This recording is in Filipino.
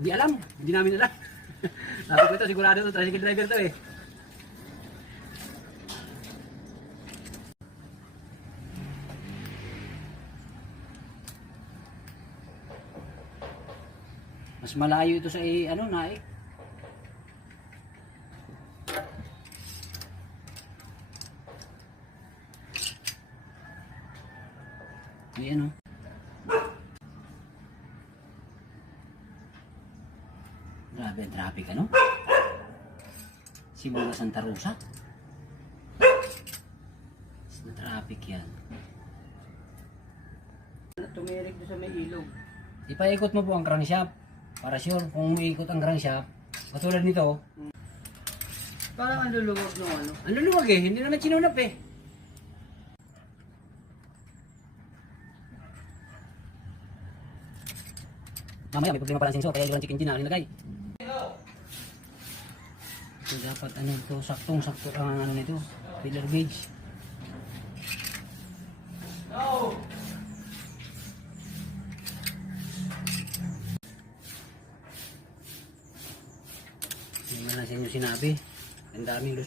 Hindi alam. Hindi namin alam. Sabi ko ito, sigurado ito. Tricycle driver to eh. Mas malayo ito sa ano, Naik. Ayan o. Grabe ang traffic ano? Simula Santa Rosa. Na traffic yan. Tumirik doon sa may ilog. Ipaikot mo po ang crankshaft. Para sure kung umiikot ang crankshaft. Katulad nito. Parang ang luluwag ng ano. Ang luluwag eh. Hindi naman sinunap eh. Mamaya may problema pala ang sensor. Kaya yung chicken din na nilagay. So dapat ano ito. Saktong-sakto ang ano nito. Filler gauge. No! Hindi man lang sa inyo sinabi. Ang daming